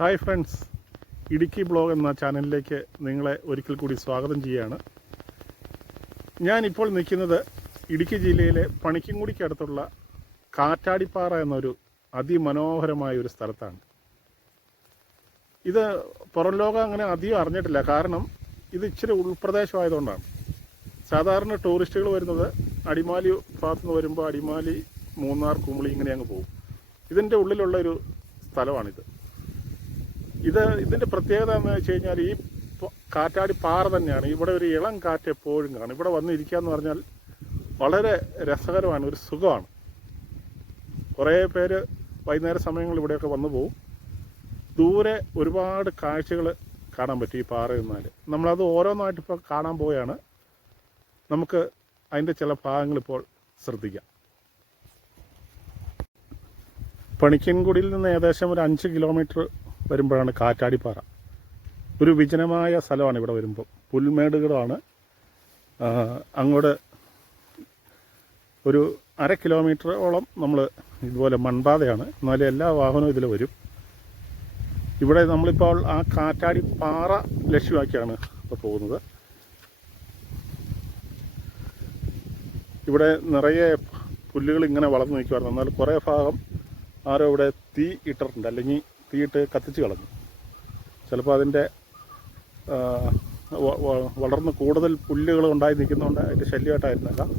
Hi friends, Idukki blog എന്ന ചാനലിലേക്ക് നിങ്ങളെ ഒരിക്കൽ കൂടി സ്വാഗതം ചെയ്യുകയാണ്. ഞാനിപ്പോൾ നിൽക്കുന്നത് ഇടുക്കി ജില്ലയിലെ പണിക്കൻകുടിക്കടുത്തുള്ള കാറ്റാടിപ്പാറ എന്നൊരു അതിമനോഹരമായ ഒരു സ്ഥലത്താണ്. ഇത് പുറം ലോകം അങ്ങനെ അധികം അറിഞ്ഞിട്ടില്ല, കാരണം ഇത് ഇച്ചിരി ഉൾപ്രദേശമായതുകൊണ്ടാണ്. സാധാരണ ടൂറിസ്റ്റുകൾ വരുന്നത് അടിമാലി ഭാഗത്തുനിന്ന് വരുമ്പോൾ അടിമാലി, മൂന്നാർ, കുമളി ഇങ്ങനെ അങ്ങ് പോകും. ഇതിൻ്റെ ഉള്ളിലുള്ളൊരു സ്ഥലമാണിത്. ഇതിൻ്റെ പ്രത്യേകത എന്ന് വെച്ച് കഴിഞ്ഞാൽ ഈ കാറ്റാടി പാറ തന്നെയാണ്. ഇവിടെ ഒരു ഇളം കാറ്റ് എപ്പോഴും കാണും. ഇവിടെ വന്നിരിക്കുക എന്ന് പറഞ്ഞാൽ വളരെ രസകരമാണ്, ഒരു സുഖമാണ്. കുറേ പേര് വൈകുന്നേര സമയങ്ങളിൽ ഇവിടെയൊക്കെ വന്നു പോകും. ദൂരെ ഒരുപാട് കാഴ്ചകൾ കാണാൻ പറ്റും ഈ പാറയിൽ നിന്നാൽ. നമ്മളത് ഓരോന്നായിട്ട് ഇപ്പോൾ കാണാൻ പോവുകയാണ്. നമുക്ക് അതിൻ്റെ ചില ഭാഗങ്ങളിപ്പോൾ ശ്രദ്ധിക്കാം. പണിക്കൻകുടിയിൽ നിന്ന് ഏകദേശം ഒരു 5 കിലോമീറ്റർ വരുമ്പോഴാണ് കാറ്റാടിപ്പാറ. ഒരു വിജനമായ സ്ഥലമാണ്. ഇവിടെ വരുമ്പോൾ പുൽമേടുകളാണ്. അങ്ങോട്ട് ഒരു 1/2 കിലോമീറ്ററോളം നമ്മൾ ഇതുപോലെ മൺപാതയാണ്. എന്നാലും എല്ലാ വാഹനവും ഇതിൽ വരും. ഇവിടെ നമ്മളിപ്പോൾ ആ കാറ്റാടിപ്പാറ ലക്ഷ്യമാക്കിയാണ് ഇപ്പോൾ പോകുന്നത്. ഇവിടെ നിറയെ പുല്ലുകൾ ഇങ്ങനെ വളർന്നു നിൽക്കുമായിരുന്നു. എന്നാൽ കുറേ ഭാഗം ആരോ ഇവിടെ തീ ഇട്ടിട്ടുണ്ട്, അല്ലെങ്കിൽ തീയിട്ട് കത്തിച്ച് കളഞ്ഞു. ചിലപ്പോൾ അതിൻ്റെ വളർന്ന് കൂടുതൽ പുല്ലുകൾ ഉണ്ടായി നിൽക്കുന്നതുകൊണ്ട് അതിൻ്റെ ശല്യമായിട്ടായിരുന്നേക്കാം.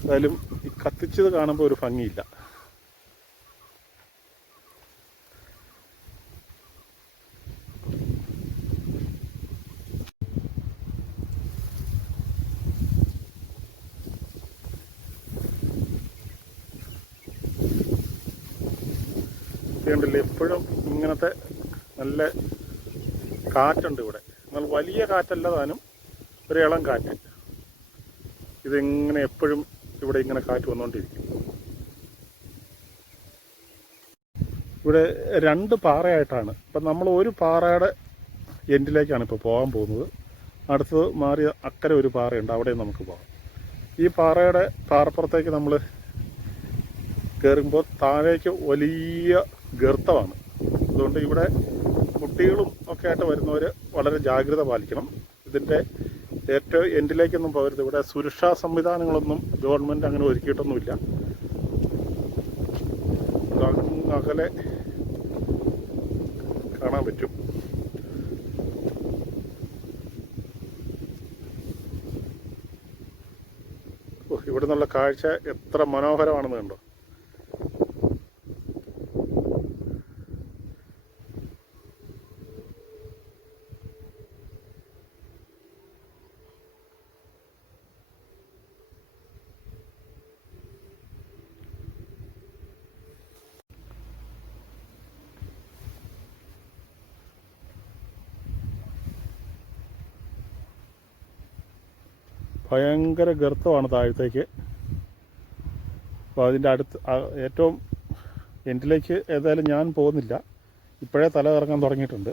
എന്തായാലും ഈ കത്തിച്ചത് കാണുമ്പോൾ ഒരു ഭംഗിയില്ല. എപ്പോഴും ഇങ്ങനത്തെ നല്ല കാറ്റുണ്ട് ഇവിടെ. എന്നാൽ വലിയ കാറ്റല്ല, താനും ഒരു ഇളം കാറ്റ്. ഇതിങ്ങനെ എപ്പോഴും ഇവിടെ ഇങ്ങനെ കാറ്റ് വന്നുകൊണ്ടിരിക്കും. ഇവിടെ 2 പാറയായിട്ടാണ്. ഇപ്പം നമ്മൾ ഒരു പാറയുടെ എൻഡിലേക്കാണ് ഇപ്പോൾ പോകാൻ പോകുന്നത്. അടുത്തത് മാറി അക്കരെ ഒരു പാറയുണ്ട്, അവിടെയും നമുക്ക് പോകാം. ഈ പാറപ്പുറത്തേക്ക് നമ്മൾ കയറുമ്പോൾ താഴേക്ക് വലിയ ഗർത്തമാണ്. അതുകൊണ്ട് ഇവിടെ കുട്ടികളും ഒക്കെ ആയിട്ട് വരുന്നവർ വളരെ ജാഗ്രത പാലിക്കണം. ഇതിൻ്റെ ഏറ്റവും എൻഡിലേക്കൊന്നും പോകരുത്. ഇവിടെ സുരക്ഷാ സംവിധാനങ്ങളൊന്നും ഗവൺമെൻറ് അങ്ങനെ ഒരുക്കിയിട്ടൊന്നുമില്ല. അകലെ കാണാൻ പറ്റും. ഇവിടെ നിന്നുള്ള കാഴ്ച എത്ര മനോഹരമാണെന്ന് കണ്ടോ. ഭയങ്കര ഗർത്തമാണ് താഴത്തേക്ക്. അപ്പോൾ അതിൻ്റെ അടുത്ത് ഏറ്റവും എൻഡിലേക്ക് ഏതായാലും ഞാൻ പോകുന്നില്ല. ഇപ്പോഴേ തല കറങ്ങാൻ തുടങ്ങിയിട്ടുണ്ട്.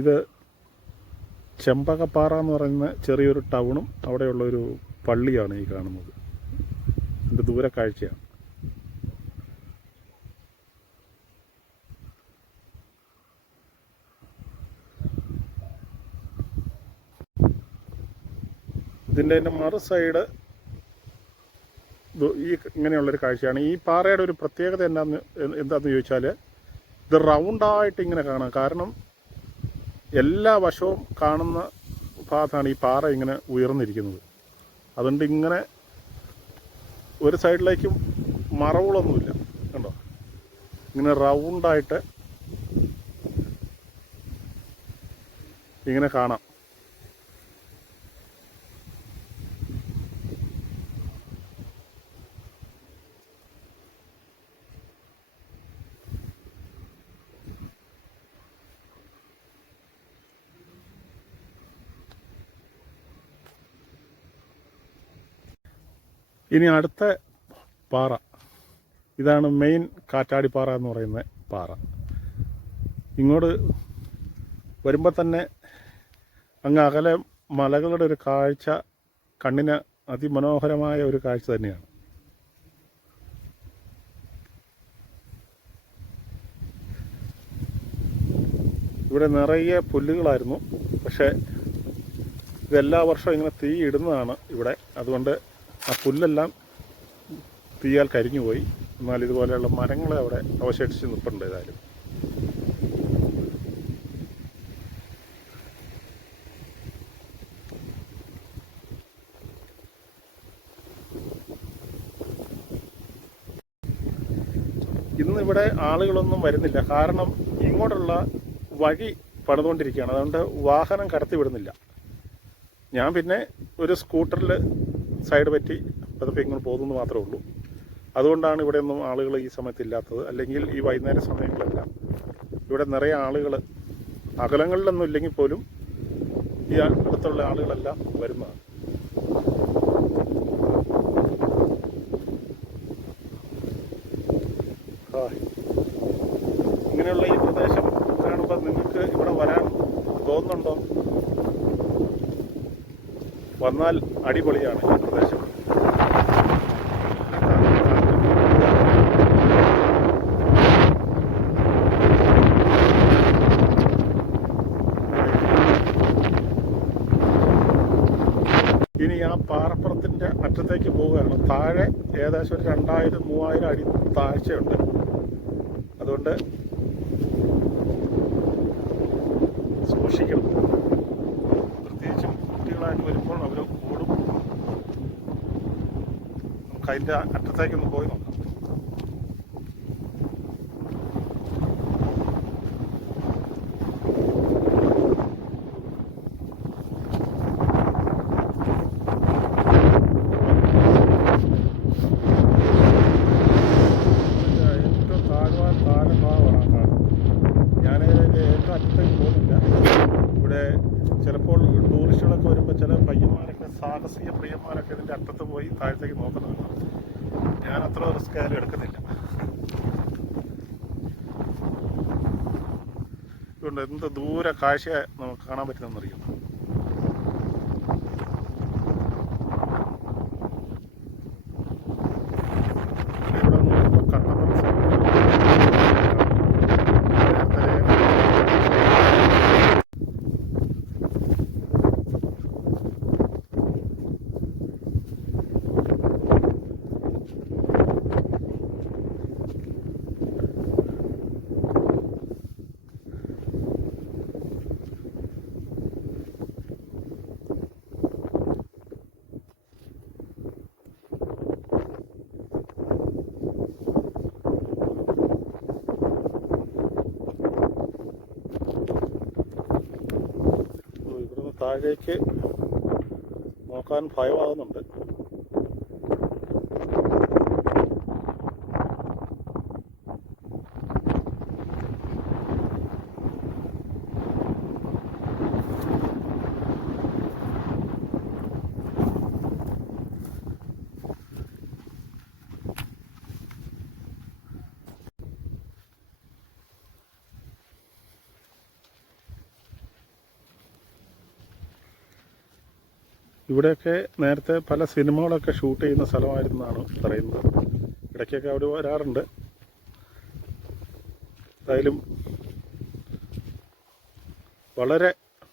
ഇത് ചെമ്പകപ്പാറ എന്ന് പറയുന്ന ചെറിയൊരു ടൗണും അവിടെയുള്ളൊരു പള്ളിയാണ് ഈ കാണുന്നത്. ഇതിൻ്റെ ദൂര കാഴ്ചയാണ്. ഇതിൻ്റെ മറു സൈഡ് ഈ ഇങ്ങനെയുള്ളൊരു കാഴ്ചയാണ്. ഈ പാറയുടെ ഒരു പ്രത്യേകത എന്താണെന്ന് ചോദിച്ചാൽ, ഇത് റൗണ്ടായിട്ട് ഇങ്ങനെ കാണാം. കാരണം എല്ലാ വശവും കാണുന്ന ഭാഗത്താണ് ഈ പാറ ഇങ്ങനെ ഉയർന്നിരിക്കുന്നത്. അതുകൊണ്ട് ഇങ്ങനെ ഒരു സൈഡിലേക്കും മറവുകളൊന്നുമില്ല, കണ്ടോ. ഇങ്ങനെ റൗണ്ടായിട്ട് ഇങ്ങനെ കാണാം. ഇനി അടുത്ത പാറ, ഇതാണ് മെയിൻ കാറ്റാടിപ്പാറ എന്ന് പറയുന്ന പാറ. ഇങ്ങോട്ട് വരുമ്പോൾ തന്നെ അങ്ങ് അകലെ മലകളുടെ ഒരു കാഴ്ച കണ്ണിന് അതിമനോഹരമായ ഒരു കാഴ്ച തന്നെയാണ്. ഇവിടെ നിറയെ പുല്ലുകളായിരുന്നു. പക്ഷേ ഇതെല്ലാ വർഷവും ഇങ്ങനെ തീ ഇടുന്നതാണ് ഇവിടെ. അതുകൊണ്ട് ആ പുല്ലെല്ലാം തീയാൽ കരിഞ്ഞുപോയി. എന്നാൽ ഇതുപോലെയുള്ള മരങ്ങൾ അവിടെ അവശേഷിച്ച് നിൽപ്പുണ്ട്. ഏതായാലും ഇന്നിവിടെ ആളുകളൊന്നും വരുന്നില്ല. കാരണം ഇങ്ങോട്ടുള്ള വഴി പണിതുകൊണ്ടിരിക്കുകയാണ്. അതുകൊണ്ട് വാഹനം കടത്തി വിടുന്നില്ല. ഞാൻ പിന്നെ ഒരു സ്കൂട്ടറിൽ സൈഡ് പറ്റി പതുക്കെ ഇങ്ങോട്ട് പോകുന്നു മാത്രമേ ഉള്ളൂ. അതുകൊണ്ടാണ് ഇവിടെയൊന്നും ആളുകൾ ഈ സമയത്ത് ഇല്ലാത്തത്. അല്ലെങ്കിൽ ഈ വൈകുന്നേര സമയങ്ങളെല്ലാം ഇവിടെ നിറയെ ആളുകൾ, അകലങ്ങളിലൊന്നും ഇല്ലെങ്കിൽ പോലും ഈ അടുത്തുള്ള ആളുകളെല്ലാം വരുന്നതാണ്. ഇങ്ങനെയുള്ള ഈ പ്രദേശം കാണുമ്പോൾ നിങ്ങൾക്ക് ഇവിടെ വരാൻ തോന്നുന്നുണ്ടോ? വന്നാൽ അടിപൊളിയാണ് ഈ പ്രദേശം. ഇനി ആ പാറപ്പുറത്തിൻ്റെ അറ്റത്തേക്ക് പോവുകയാണ്. താഴെ ഏകദേശം ഒരു 2000-3000 അടി താഴ്ചയുണ്ട്. അതുകൊണ്ട് സൂക്ഷിക്കണം. പ്രത്യേകിച്ചും കുട്ടികളായിട്ട് വരുമ്പോൾ അവർ ഓടും. നമുക്ക് അതിൻ്റെ അറ്റത്തേക്കൊന്ന് പോയി നോക്കാം. അറ്റത്തേക്ക് പോകുന്നില്ല. ഇവിടെ ചിലപ്പോൾ ടൂറിസ്റ്റുകളൊക്കെ വരുമ്പോൾ ചില പയ്യന്മാരൊക്കെ, സാഹസിക പ്രിയന്മാരൊക്കെ ഇതിൻ്റെ അറ്റത്ത് പോയി താഴത്തേക്ക് നോക്കുന്നതാണ്. ഞാൻ അത്ര റിസ്ക് ആയാലും എടുക്കുന്നില്ല. ഇതുകൊണ്ട് എന്ത് ദൂര കാഴ്ച നമുക്ക് കാണാൻ പറ്റുന്നതെന്നറിയും. താഴേക്ക് നോക്കാൻ ഭയമാകുന്നുണ്ട്. ഇവിടെയൊക്കെ നേരത്തെ പല സിനിമകളൊക്കെ ഷൂട്ട് ചെയ്യുന്ന സ്ഥലമായിരുന്നാണ് പറയുന്നത്. ഇടയ്ക്കൊക്കെ അവിടെ വരാറുണ്ട്. എന്തായാലും വളരെ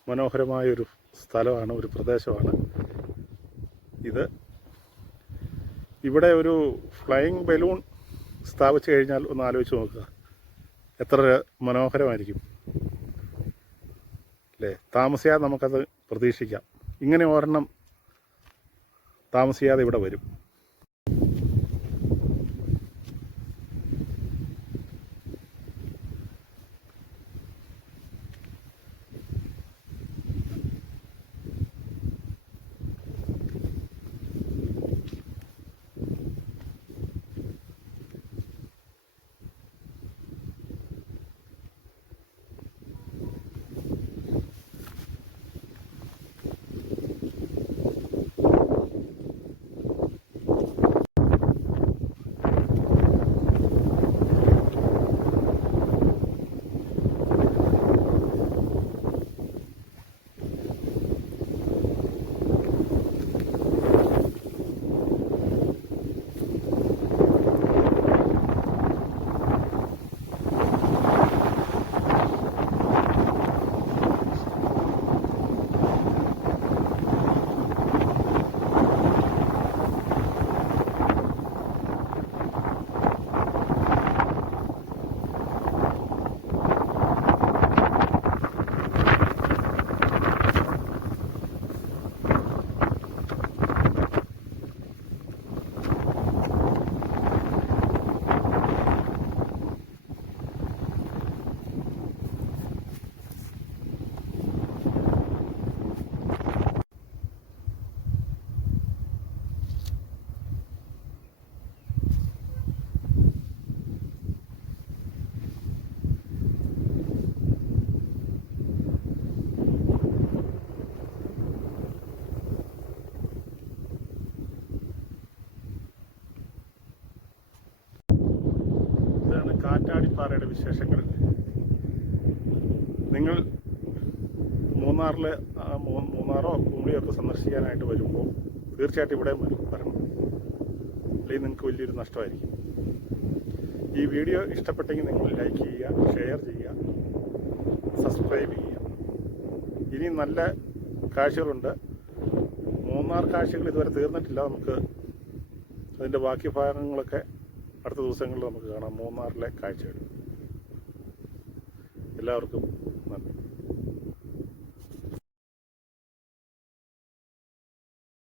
മനോഹരമായൊരു സ്ഥലമാണ്, ഒരു പ്രദേശമാണ് ഇത്. ഇവിടെ ഒരു ഫ്ലൈയിങ് ബലൂൺ സ്ഥാപിച്ചു കഴിഞ്ഞാൽ ഒന്ന് ആലോചിച്ച് നോക്കുക, എത്ര മനോഹരമായിരിക്കും അല്ലേ? താമസിയാതെ നമുക്കത് പ്രതീക്ഷിക്കാം. ഇങ്ങനെ ഒരെണ്ണം താമസിയാതെ ഇവിടെ വരും. മൂന്നാറിയുടെ വിശേഷങ്ങൾ. നിങ്ങൾ മൂന്നാറിൽ മൂന്നാറോ കുമളിയോ ഒക്കെ സന്ദർശിക്കാനായിട്ട് വരുമ്പോൾ തീർച്ചയായിട്ടും ഇവിടെ വരണം, അല്ലെങ്കിൽ നിങ്ങൾക്ക് വലിയൊരു നഷ്ടമായിരിക്കും. ഈ വീഡിയോ ഇഷ്ടപ്പെട്ടെങ്കിൽ നിങ്ങൾ ലൈക്ക് ചെയ്യുക, ഷെയർ ചെയ്യുക, സബ്സ്ക്രൈബ് ചെയ്യുക. ഇനി നല്ല കാഴ്ചകളുണ്ട്. മൂന്നാർ കാഴ്ചകൾ ഇതുവരെ തീർന്നിട്ടില്ല. നമുക്ക് അതിൻ്റെ ബാക്കി ഭാഗങ്ങളൊക്കെ അടുത്ത ദിവസങ്ങളിൽ നമുക്ക് കാണാം. മൂന്നാറിലെ കാഴ്ചകൾ. എല്ലാവർക്കും